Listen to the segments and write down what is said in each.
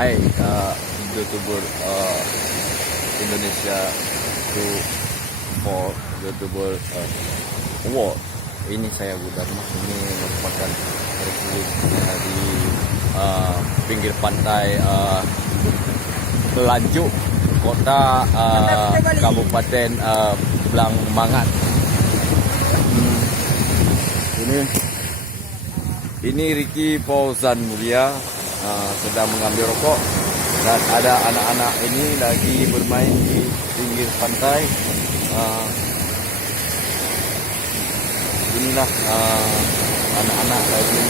Hai YouTuber Indonesia to for YouTuber Award. Ini saya Budharma. Ini merupakan republik di pinggir pantai Pelanjuk, kota Kabupaten Belang Mangat. Ini Ricky Fauzan Mulia sedang mengambil rokok dan ada anak-anak ini lagi bermain di pinggir pantai. Inilah anak-anak lagi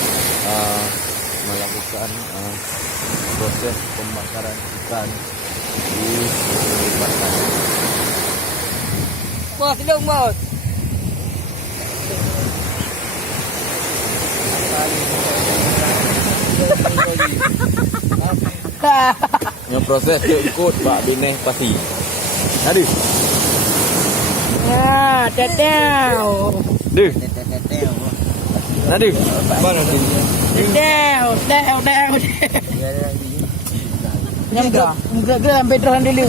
melakukan proses pembakaran ikan di pinggir pantai. Bos, hidung bos. Yang proses dia ikut Pak Bineh pasti. Nadi. Ya, teteu. Deh. Nadi. Mana tu? Teteu. Nampak, gerak sampai terang dulu.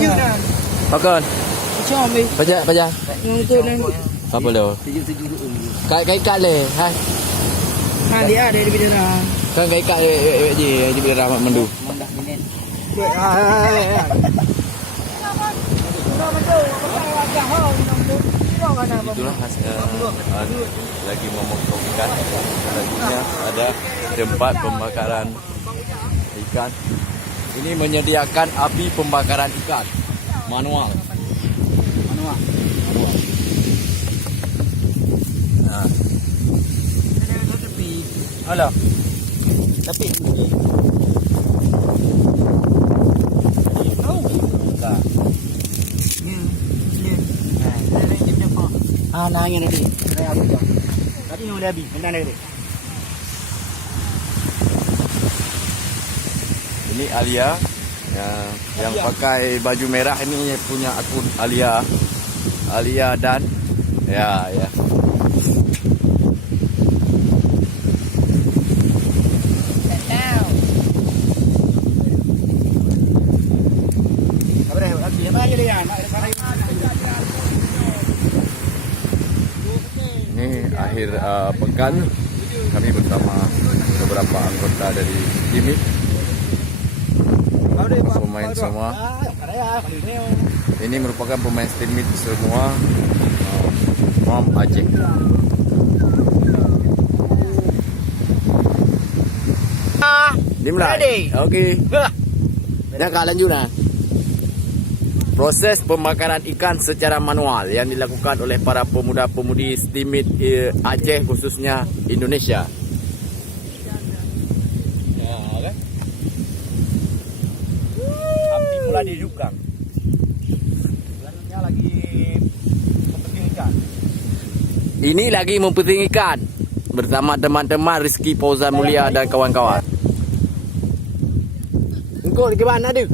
Makan. Macam ambil. Baca. Untuk nanti. Apa dia? Kai kat le. Hai. Ha, dia ada di bidara. Kan kai kat je bila rahmat mendu. Itulah hasil lagi memotong ikan. Selanjutnya ada tempat pembakaran ikan. Ini menyediakan api pembakaran ikan manual. Nah. Alah. Tapi nanya nanti. Saya habis. Tadi yang udah habis. Bentar lagi. ini Alia yang pakai baju merah ini punya akun Alia dan ya. Ini akhir pekan kami bersama beberapa anggota dari Timit, pemain semua. Ini merupakan pemain Timit semua. Mom Aceh. Dimulai. Okey. Dah kak lanjut lah. Proses pembakaran ikan secara manual yang dilakukan oleh para pemuda-pemudi Timit Aceh, khususnya Indonesia. Ya, kan? Api mulai dihidupkan. Selanjutnya lagi mempeting ikan. Ini lagi mempeting ikan bersama teman-teman Rizky Fauzan Mulia dan kawan-kawan. Engkau di mana tu?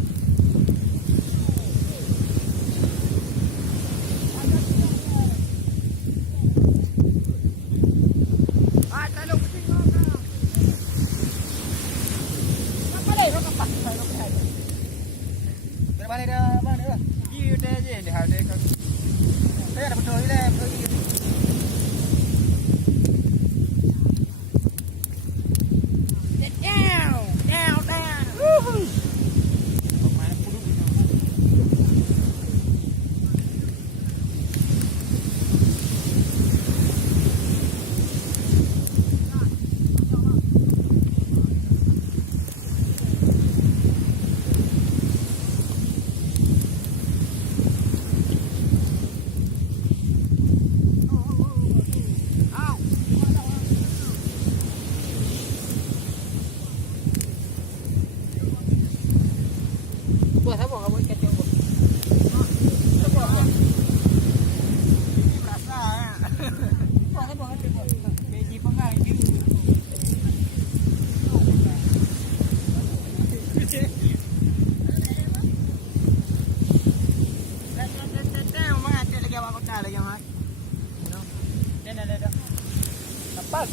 Lepas.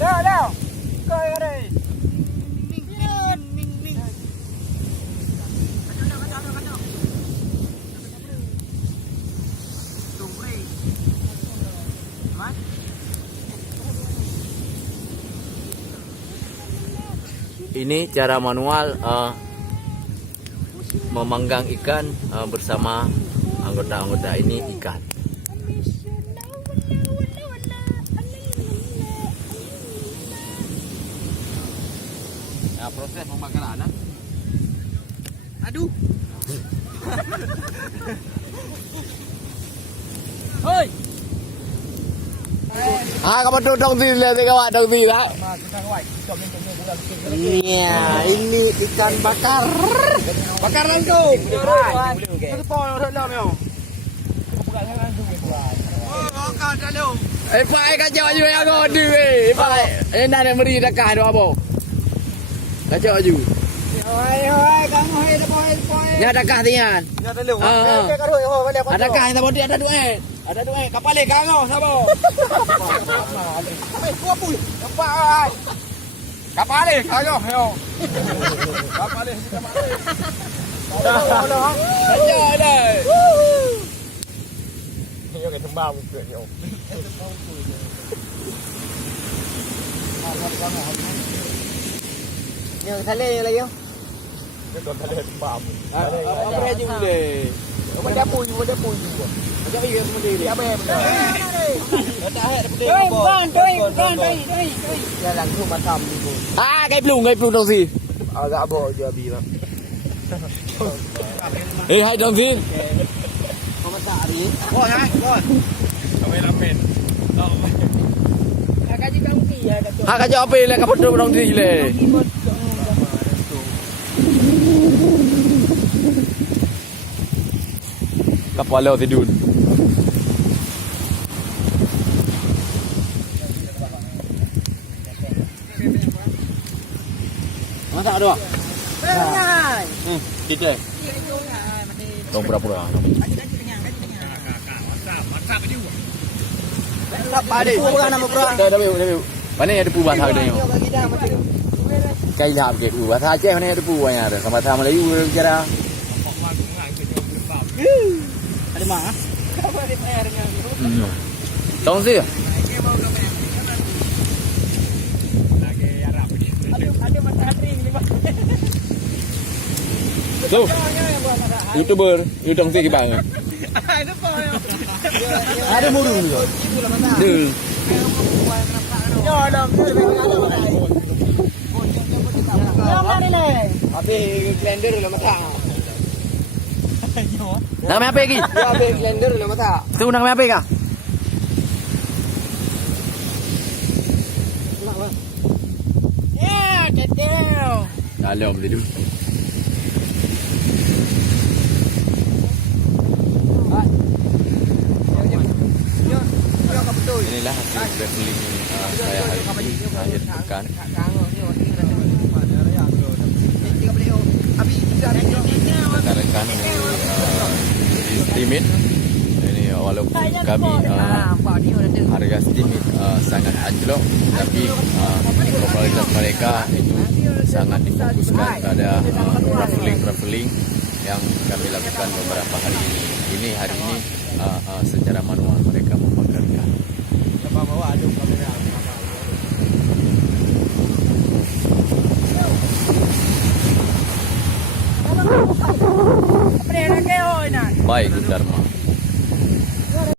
Dah. Kau yang ada. Ning. Ini cara manual memanggang ikan bersama anggota-anggota ini ikan. Nah, proses pembakaran. Aduh. Hoi. Kamu duduk di sini kawan, duduk di lah. Iya, ini ikan bakar. Bakar langsung. Pak, kacau je yang kau di. Pak, nak nak beri dekat tu apa? Kacau je. Hoi, kamu hoi. Ya dekat tian. Ya dah lu. Ada kah yang tadi ada duit? Ada duit. Kapal le kau sabar. Apa? Kapal. Kapal le kau yo. Kapal le kita mari. Kacau dah. Yo ke tembang ke yo. Yang tali lagi yo. Itu tadi tembang. Apa dia juga deh. Ada punya. Macam ni semua dia. Apa yang benar? Tak ada benda. Dia langsung macam ni. Cái plung đâu gì? Agak abok je abi bang. Hai đồng gì? Kau masak hari? Bon. Kami ramen. Agak juga mungkin ya kat. Kacau apa le kapal tu đồng gì le? Kapal lewat tidur. Masak ada? Kita. Tong pura-pura. Tak ada. Pura nama pura. Dah. Mana ada pu bahasa dia? Kai lah ke pu bahasa Aceh mana ada pu banyak ada. Sama sama Melayu bicara. Ada mak? Tong sih. Ada matahari ni bang. Tu. YouTuber, you tong sih bang. Ada burung juga. Dul. Ya ada. Ya mari le. Habis blender lah masak. Nama apa lagi? Ya habis blender lah masak. Tu nama apa kah? Ya, ketel. Dalam tidur. Inilah hasil traveling saya hari ini akhir pekan. Rekan-rekan di Stimit. Ini walaupun kami harga Stimit sangat anjlok, tapi popularitas mereka itu sangat difokuskan pada traveling yang kami lakukan beberapa hari ini. Hari ini secara manual mereka membakarkan. Bawa aduk kamera. Baik, Dharma.